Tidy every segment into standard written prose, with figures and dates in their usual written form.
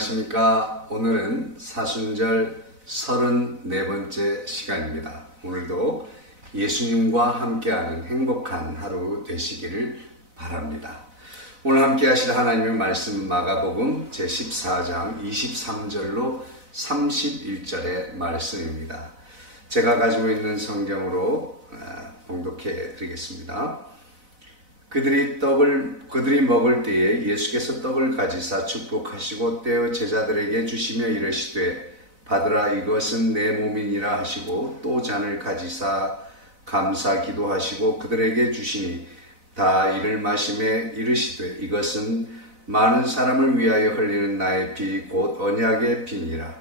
안녕하십니까. 오늘은 사순절 34번째 시간입니다. 오늘도 예수님과 함께하는 행복한 하루 되시기를 바랍니다. 오늘 함께 하실 하나님의 말씀은 마가복음 제14장 23절로 31절의 말씀입니다. 제가 가지고 있는 성경으로 봉독해 드리겠습니다. 그들이 먹을 때에 예수께서 떡을 가지사 축복하시고 떼어 제자들에게 주시며 이르시되 받으라 이것은 내 몸이니라 하시고 또 잔을 가지사 감사 기도하시고 그들에게 주시니 다 이를 마시매 이르시되 이것은 많은 사람을 위하여 흘리는 나의 피 곧 언약의 피니라.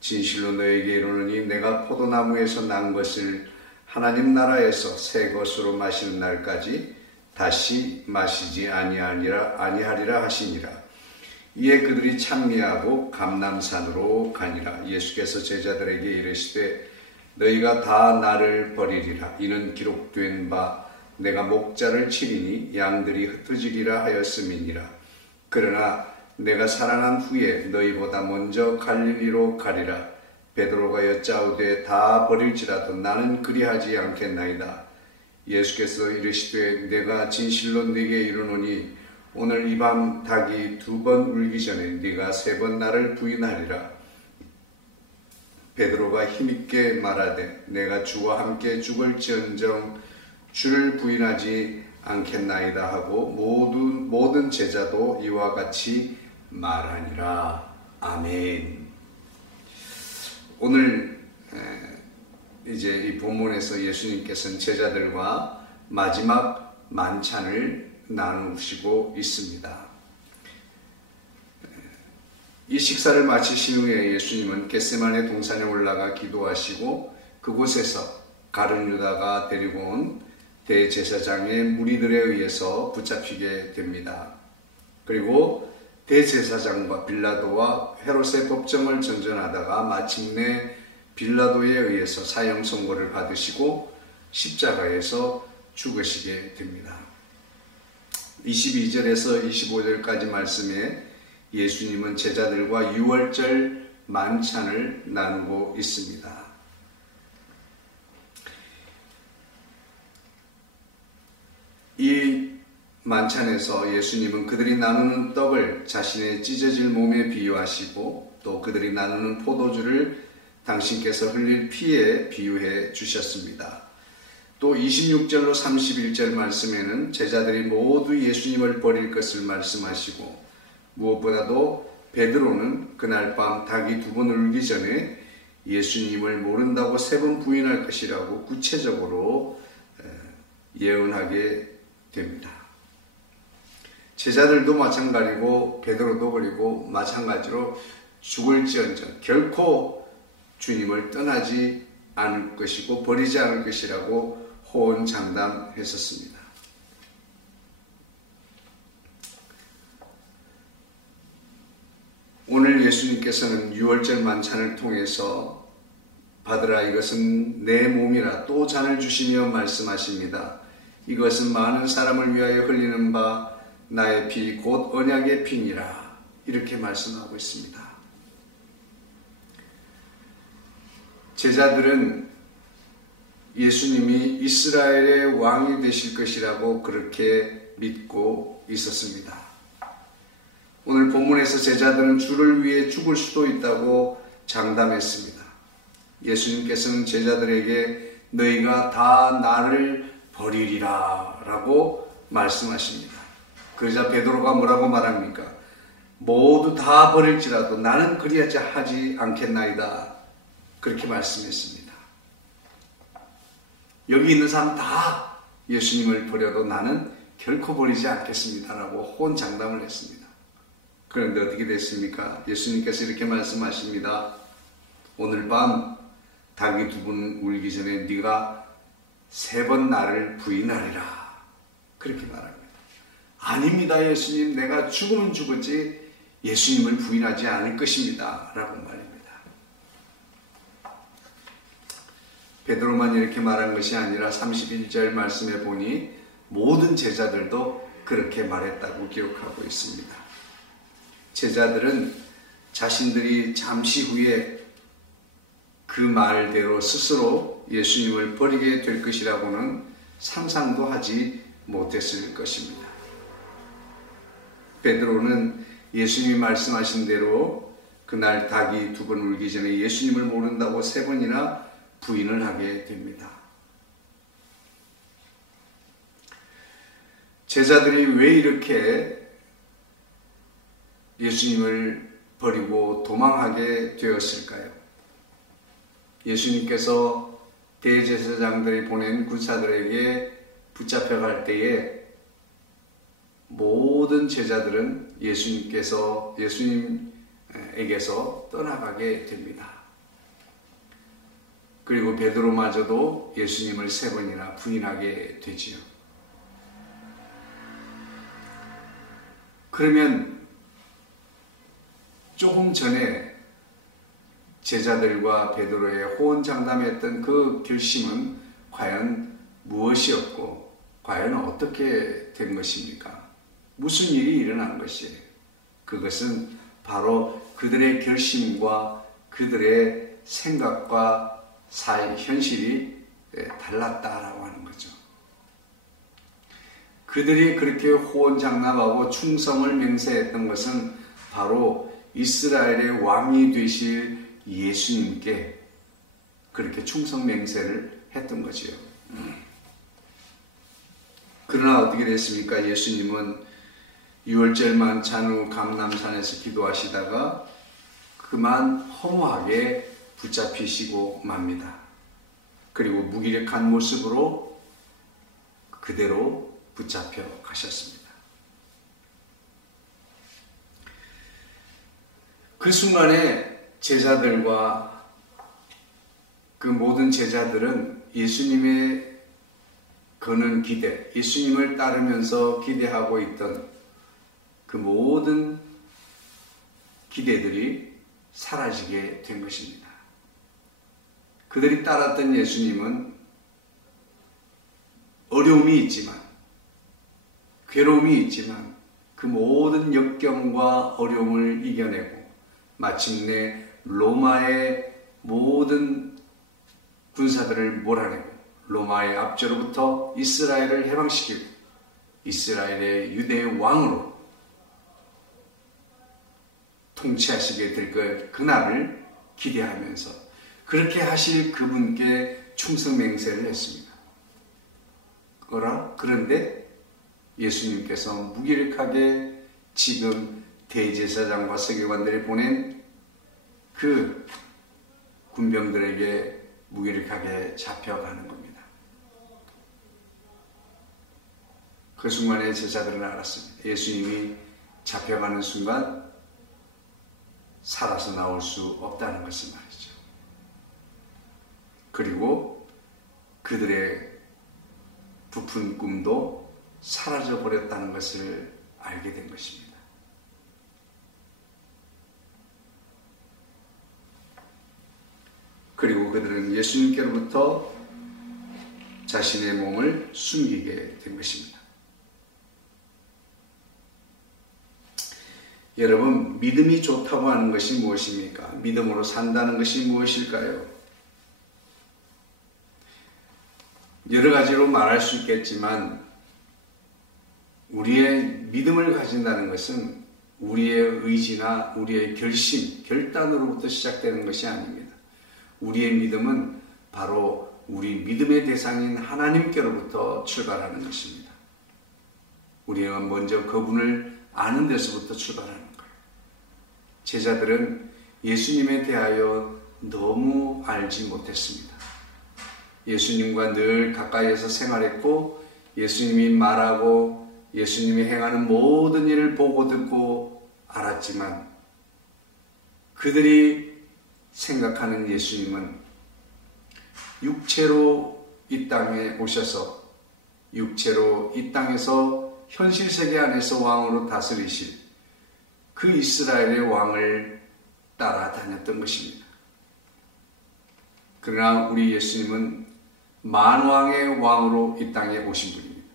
진실로 너에게 이르노니 내가 포도나무에서 난 것을 하나님 나라에서 새 것으로 마시는 날까지 다시 마시지 아니하리라 하시니라. 이에 그들이 찬미하고 감람산으로 가니라. 예수께서 제자들에게 이르시되 너희가 다 나를 버리리라. 이는 기록된 바 내가 목자를 치리니 양들이 흩어지리라 하였음이니라. 그러나 내가 살아난 후에 너희보다 먼저 갈릴리로 가리라. 베드로가 여짜오되 다 버릴지라도 나는 그리하지 않겠나이다. 예수께서 이르시되 내가 진실로 네게 이르노니 오늘 이 밤 닭이 2번 울기 전에 네가 3번 나를 부인하리라. 베드로가 힘있게 말하되 내가 주와 함께 죽을지언정 주를 부인하지 않겠나이다 하고 모든 제자도 이와 같이 말하니라. 아멘. 오늘 이제 이 본문에서 예수님께서는 제자들과 마지막 만찬을 나누시고 있습니다. 이 식사를 마치신 후에 예수님은 겟세마네 동산에 올라가 기도하시고 그곳에서 가룟 유다가 데리고 온 대제사장의 무리들에 의해서 붙잡히게 됩니다. 그리고 대제사장과 빌라도와 헤롯의 법정을 전전하다가 마침내 빌라도에 의해서 사형 선고를 받으시고 십자가에서 죽으시게 됩니다. 22절에서 25절까지 말씀에 예수님은 제자들과 유월절 만찬을 나누고 있습니다. 이 만찬에서 예수님은 그들이 나누는 떡을 자신의 찢어질 몸에 비유하시고 또 그들이 나누는 포도주를 당신께서 흘릴 피에 비유해 주셨습니다. 또 26절로 31절 말씀에는 제자들이 모두 예수님을 버릴 것을 말씀하시고 무엇보다도 베드로는 그날 밤 닭이 2번 울기 전에 예수님을 모른다고 3번 부인할 것이라고 구체적으로 예언하게 됩니다. 제자들도 마찬가지고 베드로도 그리고 마찬가지로 죽을지언정 결코 주님을 떠나지 않을 것이고 버리지 않을 것이라고 호언장담했었습니다. 오늘 예수님께서는 유월절 만찬을 통해서 받으라 이것은 내 몸이라 또 잔을 주시며 말씀하십니다. 이것은 많은 사람을 위하여 흘리는 바 나의 피 곧 언약의 피니라. 이렇게 말씀하고 있습니다. 제자들은 예수님이 이스라엘의 왕이 되실 것이라고 그렇게 믿고 있었습니다. 오늘 본문에서 제자들은 주를 위해 죽을 수도 있다고 장담했습니다. 예수님께서는 제자들에게 너희가 다 나를 버리리라 라고 말씀하십니다. 그러자 베드로가 뭐라고 말합니까? 모두 다 버릴지라도 나는 그리하지 않겠나이다. 그렇게 말씀했습니다. 여기 있는 사람 다 예수님을 버려도 나는 결코 버리지 않겠습니다라고 호언장담을 했습니다. 그런데 어떻게 됐습니까? 예수님께서 이렇게 말씀하십니다. 오늘 밤 닭이 2번 울기 전에 네가 3번 나를 부인하리라. 그렇게 말합니다. 아닙니다 예수님, 내가 죽으면 죽었지 예수님을 부인하지 않을 것입니다 라고 말입니다. 베드로만 이렇게 말한 것이 아니라 31절 말씀에 보니 모든 제자들도 그렇게 말했다고 기록하고 있습니다. 제자들은 자신들이 잠시 후에 그 말대로 스스로 예수님을 버리게 될 것이라고는 상상도 하지 못했을 것입니다. 베드로는 예수님이 말씀하신 대로 그날 닭이 2번 울기 전에 예수님을 모른다고 3번이나 부인을 하게 됩니다. 제자들이 왜 이렇게 예수님을 버리고 도망하게 되었을까요? 예수님께서 대제사장들이 보낸 군사들에게 붙잡혀갈 때에 모든 제자들은 예수님에게서 떠나가게 됩니다. 그리고 베드로마저도 예수님을 3번이나 부인하게 되지요. 그러면 조금 전에 제자들과 베드로의 호언장담했던 그 결심은 과연 무엇이었고 과연 어떻게 된 것입니까? 무슨 일이 일어난 것이에요? 그것은 바로 그들의 결심과 그들의 생각과 현실이 달랐다라고 하는 거죠. 그들이 그렇게 호언장담하고 충성을 맹세했던 것은 바로 이스라엘의 왕이 되실 예수님께 그렇게 충성 맹세를 했던 거지요. 그러나 어떻게 됐습니까? 예수님은 유월절 잔후 감람산에서 기도하시다가 그만 허무하게 붙잡히시고 맙니다. 그리고 무기력한 모습으로 그대로 붙잡혀 가셨습니다. 그 순간에 제자들과 그 모든 제자들은 예수님의 거는 기대, 예수님을 따르면서 기대하고 있던 그 모든 기대들이 사라지게 된 것입니다. 그들이 따랐던 예수님은 어려움이 있지만, 괴로움이 있지만 그 모든 역경과 어려움을 이겨내고 마침내 로마의 모든 군사들을 몰아내고 로마의 압제로부터 이스라엘을 해방시키고 이스라엘의 유대의 왕으로 통치하시게 될 그날을 기대하면서 그렇게 하실 그분께 충성 맹세를 했습니다. 그런데 예수님께서 무기력하게 지금 대제사장과 서기관들이 보낸 그 군병들에게 무기력하게 잡혀가는 겁니다. 그 순간에 제자들은 알았습니다. 예수님이 잡혀가는 순간 살아서 나올 수 없다는 것을 말이죠. 그리고 그들의 부푼 꿈도 사라져 버렸다는 것을 알게 된 것입니다. 그리고 그들은 예수님께로부터 자신의 몸을 숨기게 된 것입니다. 여러분, 믿음이 좋다고 하는 것이 무엇입니까? 믿음으로 산다는 것이 무엇일까요? 여러 가지로 말할 수 있겠지만 우리의 믿음을 가진다는 것은 우리의 의지나 우리의 결심, 결단으로부터 시작되는 것이 아닙니다. 우리의 믿음은 바로 우리 믿음의 대상인 하나님께로부터 출발하는 것입니다. 우리는 먼저 그분을 아는 데서부터 출발하는 거예요. 제자들은 예수님에 대하여 너무 알지 못했습니다. 예수님과 늘 가까이에서 생활했고 예수님이 말하고 예수님이 행하는 모든 일을 보고 듣고 알았지만 그들이 생각하는 예수님은 육체로 이 땅에 오셔서 육체로 이 땅에서 현실 세계 안에서 왕으로 다스리실 그 이스라엘의 왕을 따라다녔던 것입니다. 그러나 우리 예수님은 만왕의 왕으로 이 땅에 오신 분입니다.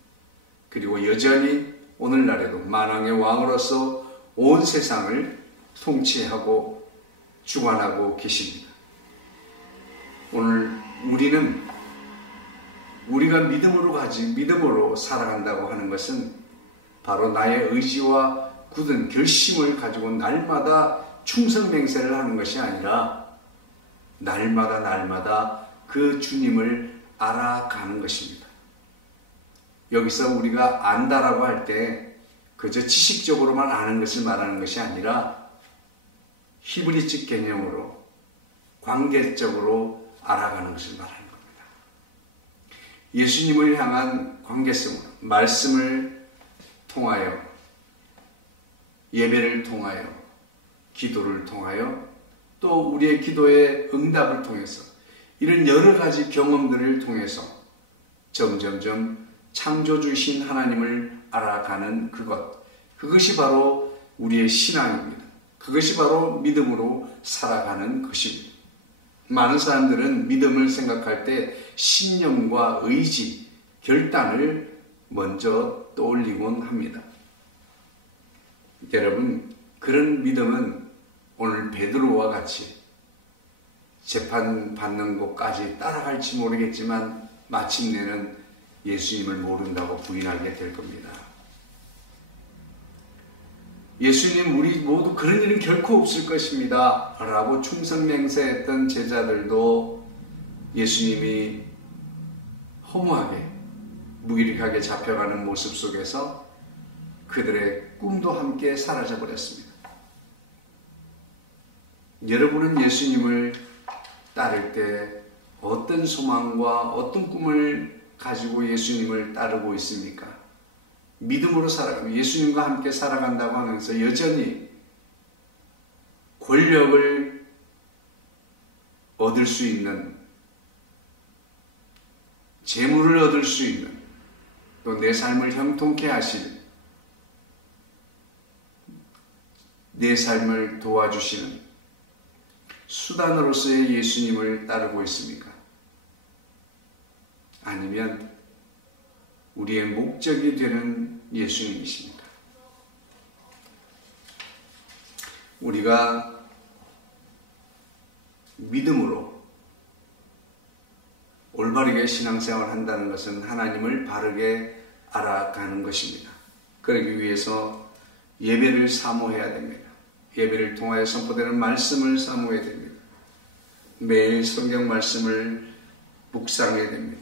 그리고 여전히 오늘날에도 만왕의 왕으로서 온 세상을 통치하고 주관하고 계십니다. 오늘 우리가 믿음으로 살아간다고 하는 것은 바로 나의 의지와 굳은 결심을 가지고 날마다 충성맹세를 하는 것이 아니라 날마다 그 주님을 알아가는 것입니다. 여기서 우리가 안다라고 할 때 그저 지식적으로만 아는 것을 말하는 것이 아니라 히브리적 개념으로 관계적으로 알아가는 것을 말하는 겁니다. 예수님을 향한 관계성으로 말씀을 통하여, 예배를 통하여, 기도를 통하여, 또 우리의 기도의 응답을 통해서 이런 여러 가지 경험들을 통해서 점점점 창조주이신 하나님을 알아가는 그것이 바로 우리의 신앙입니다. 그것이 바로 믿음으로 살아가는 것입니다. 많은 사람들은 믿음을 생각할 때 신념과 의지, 결단을 먼저 떠올리곤 합니다. 여러분, 그런 믿음은 오늘 베드로와 같이 재판받는 곳까지 따라갈지 모르겠지만 마침내는 예수님을 모른다고 부인하게 될 겁니다. 예수님, 우리 모두 그런 일은 결코 없을 것입니다 라고 충성맹세했던 제자들도 예수님이 허무하게 무기력하게 잡혀가는 모습 속에서 그들의 꿈도 함께 사라져버렸습니다. 여러분은 예수님을 따를 때 어떤 소망과 어떤 꿈을 가지고 예수님을 따르고 있습니까? 믿음으로 살아가고 예수님과 함께 살아간다고 하면서 여전히 권력을 얻을 수 있는, 재물을 얻을 수 있는, 또 내 삶을 형통케 하실, 내 삶을 도와주시는 수단으로서의 예수님을 따르고 있습니까? 아니면 우리의 목적이 되는 예수님이십니까? 우리가 믿음으로 올바르게 신앙생활을 한다는 것은 하나님을 바르게 알아가는 것입니다. 그러기 위해서 예배를 사모해야 됩니다. 예배를 통하여 선포되는 말씀을 사모해야 됩니다. 매일 성경 말씀을 묵상해야 됩니다.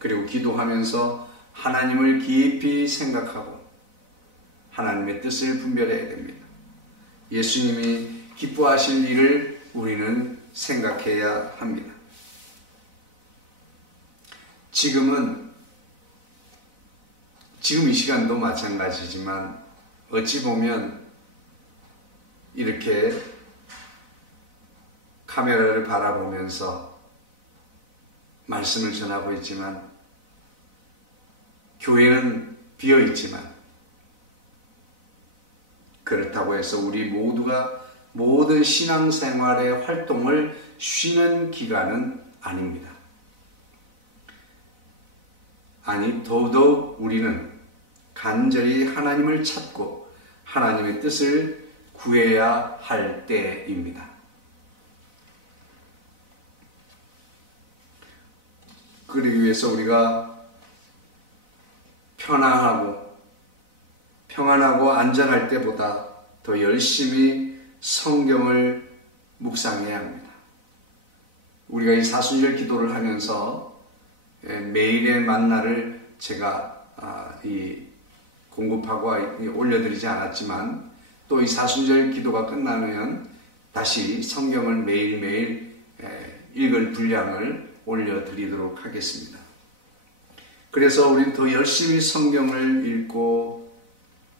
그리고 기도하면서 하나님을 깊이 생각하고 하나님의 뜻을 분별해야 됩니다. 예수님이 기뻐하실 일을 우리는 생각해야 합니다. 지금 이 시간도 마찬가지지만 어찌 보면 이렇게 카메라를 바라보면서 말씀을 전하고 있지만 교회는 비어 있지만 그렇다고 해서 우리 모두가 모든 신앙생활의 활동을 쉬는 기간은 아닙니다. 아니, 더더욱 우리는 간절히 하나님을 찾고 하나님의 뜻을 구해야 할 때입니다. 그러기 위해서 우리가 평안하고 안전할 때보다 더 열심히 성경을 묵상해야 합니다. 우리가 이 사순절 기도를 하면서 매일의 만나를 제가 공급하고 올려드리지 않았지만 또 이 사순절 기도가 끝나면 다시 성경을 매일매일 읽을 분량을 올려드리도록 하겠습니다. 그래서 우리는 더 열심히 성경을 읽고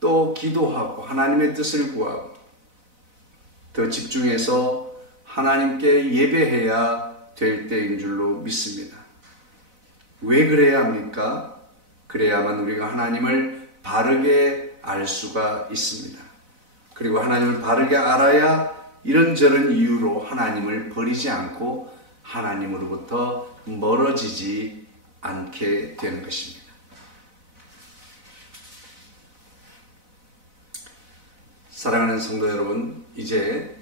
또 기도하고 하나님의 뜻을 구하고 더 집중해서 하나님께 예배해야 될 때인 줄로 믿습니다. 왜 그래야 합니까? 그래야만 우리가 하나님을 바르게 알 수가 있습니다. 그리고 하나님을 바르게 알아야 이런저런 이유로 하나님을 버리지 않고 하나님으로부터 멀어지지 않게 되는 것입니다. 사랑하는 성도 여러분, 이제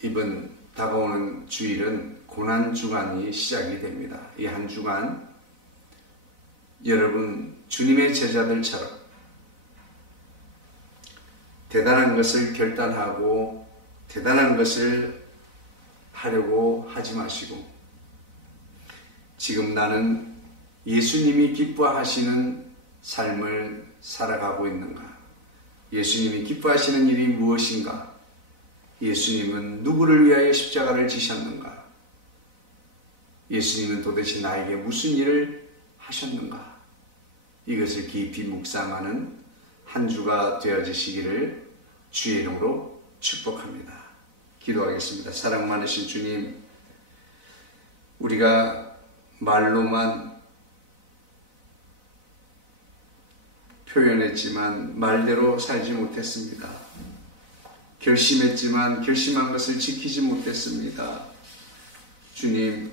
이번 다가오는 주일은 고난주간이 시작이 됩니다. 이 한 주간 여러분 주님의 제자들처럼 대단한 것을 결단하고 대단한 것을 하려고 하지 마시고, 지금 나는 예수님이 기뻐하시는 삶을 살아가고 있는가? 예수님이 기뻐하시는 일이 무엇인가? 예수님은 누구를 위하여 십자가를 지셨는가? 예수님은 도대체 나에게 무슨 일을 하셨는가? 이것을 깊이 묵상하는 한 주가 되어지시기를 주의 이름으로 축복합니다. 기도하겠습니다. 사랑 많으신 주님, 우리가 말로만 표현했지만 말대로 살지 못했습니다. 결심했지만 결심한 것을 지키지 못했습니다. 주님,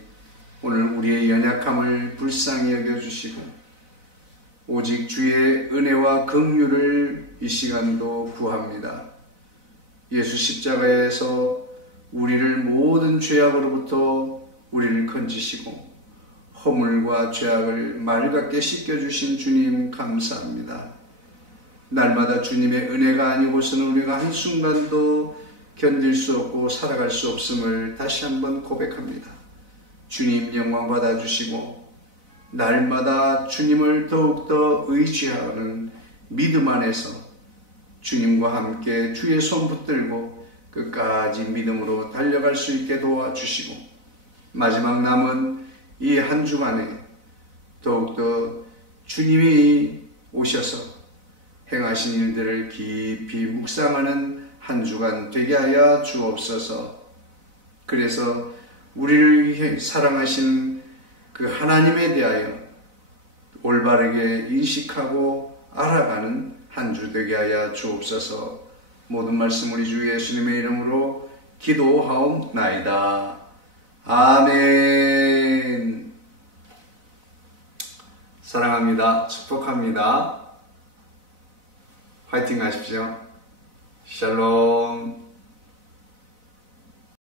오늘 우리의 연약함을 불쌍히 여겨주시고 오직 주의 은혜와 긍휼을 이 시간도 구합니다. 예수 십자가에서 우리를 모든 죄악으로부터 우리를 건지시고 허물과 죄악을 맑게 씻겨주신 주님 감사합니다. 날마다 주님의 은혜가 아니고서는 우리가 한순간도 견딜 수 없고 살아갈 수 없음을 다시 한번 고백합니다. 주님 영광 받아주시고 날마다 주님을 더욱더 의지하는 믿음 안에서 주님과 함께 주의 손 붙들고 끝까지 믿음으로 달려갈 수 있게 도와주시고, 마지막 남은 이 한 주간에 더욱더 주님이 오셔서 행하신 일들을 깊이 묵상하는 한 주간 되게 하여 주옵소서. 그래서 우리를 사랑하시는 그 하나님에 대하여 올바르게 인식하고 알아가는 한 주 되게 하여 주옵소서. 모든 말씀 우리 주 예수님의 이름으로 기도하옵나이다. 아멘. 사랑합니다. 축복합니다. 화이팅 하십시오. 샬롬.